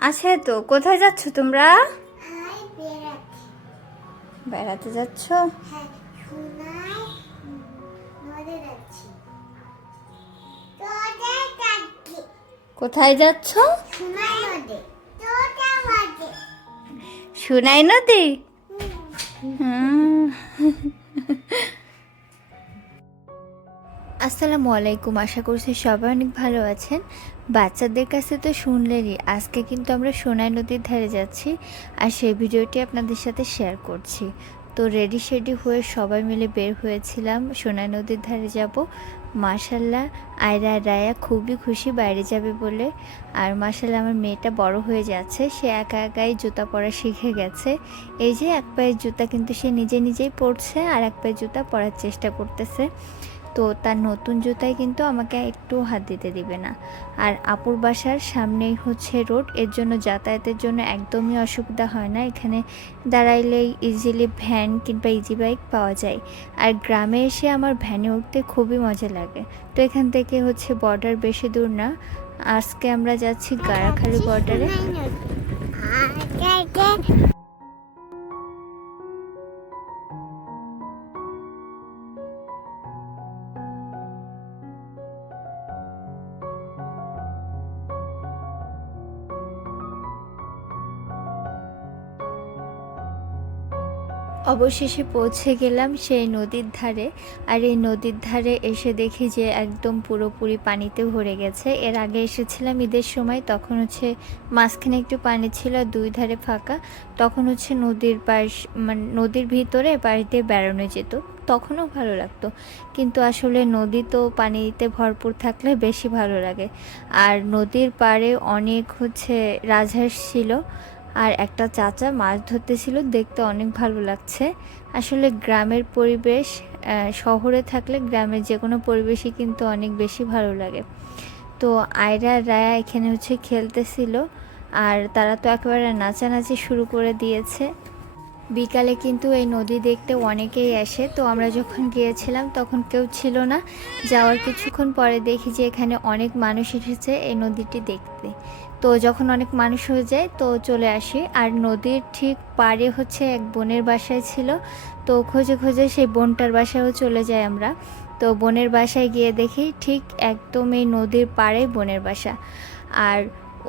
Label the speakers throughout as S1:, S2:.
S1: আছে তো? কোথায় যাচ্ছ তোমরা?
S2: বেড়াতে।
S1: যাচ্ছ?
S2: হ্যাঁ
S1: কোথায় যাচ্ছ?
S2: সুনাই নদী।
S1: হুম। আসসালামু আলাইকুম। আশা করছি সবাই অনেক ভালো আছেন। বাচ্চাদের কাছে তো শুনলেনই, আজকে কিন্তু আমরা সোনাই নদীর ধারে যাচ্ছি আর সেই ভিডিওটি আপনাদের সাথে শেয়ার করছি। তো রেডি শেডি হয়ে সবাই মিলে বের হয়েছিলাম, সোনাই নদীর ধারে যাব। মাশাল্লাহ আয়রা রায়া খুবই খুশি বাইরে যাবে বলে। আর মাশাল্লাহ আমার মেয়েটা বড় হয়ে যাচ্ছে, সে একা একাই জুতা পরা শিখে গেছে। এই যে এক পায়ের জুতা কিন্তু সে নিজে নিজেই পরছে আর এক পায়ের জুতা পরার চেষ্টা করতেছে। তো তার নতুন জুতায় কিন্তু আমাকে একটু হাত দিতে দিবে না। আর আপুর বাসার সামনেই হচ্ছে রোড, এর জন্য যাতায়াতের জন্য একদমই অসুবিধা হয় না। এখানে দাঁড়াইলেই ইজিলি ভ্যান কিংবা ইজি বাইক পাওয়া যায়। আর গ্রামে এসে আমার ভ্যানে উঠতে খুবই মজা লাগে। তো এখান থেকে হচ্ছে বর্ডার বেশি দূর না। আজকে আমরা যাচ্ছি গাড়াখালি বর্ডারে অবশেষে পৌঁছে গেলাম সেই নদীর ধারে। আর এই নদীর ধারে এসে দেখি যে একদম পুরোপুরি পানিতে ভরে গেছে। এর আগে এসেছিলাম ঈদের সময়, তখন হচ্ছে মাঝখানে একটু পানি ছিল দুই ধারে ফাঁকা। তখন হচ্ছে নদীর পাশ মানে নদীর ভিতরে পাশ দিয়ে বেড়ানো যেত। তখনও ভালো লাগতো। কিন্তু আসলে নদী তো পানিতে ভরপুর থাকলে বেশি ভালো লাগে। আর নদীর পাড়ে অনেক হচ্ছে রাজহাঁস ছিল। আর একটা চাচা মাছ ধরতেছিল, দেখতে অনেক ভালো লাগছে। আসলে গ্রামের পরিবেশ শহরে থাকলে গ্রামের যে কোনো পরিবেশই কিন্তু অনেক বেশি ভালো লাগে। তো আয়রা, রায়া এখানে হচ্ছে খেলতেছিল, আর তারা তো একেবারে নাচানাচি শুরু করে দিয়েছে। বিকালে কিন্তু এই নদী দেখতে অনেকেই আসে, তো আমরা যখন গিয়েছিলাম তখন কেউ ছিল না। যাওয়ার কিছুক্ষণ পরে দেখি যে এখানে অনেক মানুষ এসেছে এই নদীটি দেখতে। তো যখন অনেক মানুষ হয়ে যায়, তো চলে আসি। আর নদীর ঠিক পাড়ে হচ্ছে এক বোনের বাসায় ছিল। তো খোঁজে খোঁজে সেই বোনটার বাসায়ও চলে যাই আমরা। তো বোনের বাসায় গিয়ে দেখি ঠিক একদম এই নদীর পাড়ে বোনের বাসা। আর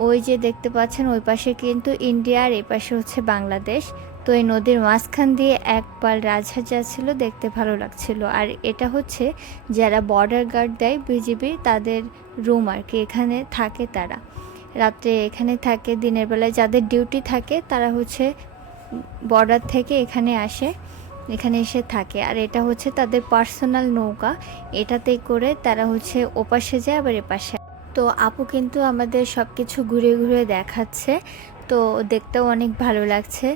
S1: ওই যে দেখতে পাচ্ছেন, ওই পাশে কিন্তু ইন্ডিয়া আর এই পাশে হচ্ছে বাংলাদেশ। তো এই নদীর মাঝখান দিয়ে এক পাল রাজহাঁস যাচ্ছিল দেখতে ভালো লাগছিল। আর এটা হচ্ছে যারা বর্ডার গার্ড দেয়, বিজিবি, তাদের রুম আর কি, এখানে থাকে তারা। রাত্রে এখানে থাকে, দিনের বেলায় যাদের ডিউটি থাকে তারা হচ্ছে বর্ডার থেকে এখানে আসে, এখানে এসে থাকে। আর এটা হচ্ছে তাদের পার্সোনাল নৌকা। এটাতে করে তারা হচ্ছে ওপাশে যায়, আবার এপাশে তো আপু কিন্তু আমাদের সব কিছু ঘুরে ঘুরে দেখাচ্ছে। তো দেখতেও অনেক ভালো লাগছে।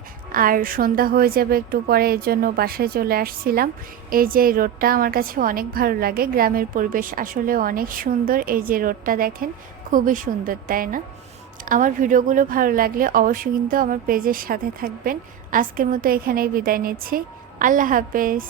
S1: আর সন্ধ্যা হয়ে যাবে একটু পরে, এর জন্য বাসায় চলে আসছিলাম। এই যে রোডটা আমার কাছে অনেক ভালো লাগে। গ্রামের পরিবেশ আসলে অনেক সুন্দর। এই যে রোডটা দেখেন খুবই সুন্দর, তাই না? আমার ভিডিওগুলো ভালো লাগলে অবশ্যই কিন্তু আমার পেজের সাথে থাকবেন। আজকের মতো এখানেই বিদায় নিচ্ছি। আল্লাহ হাফেজ।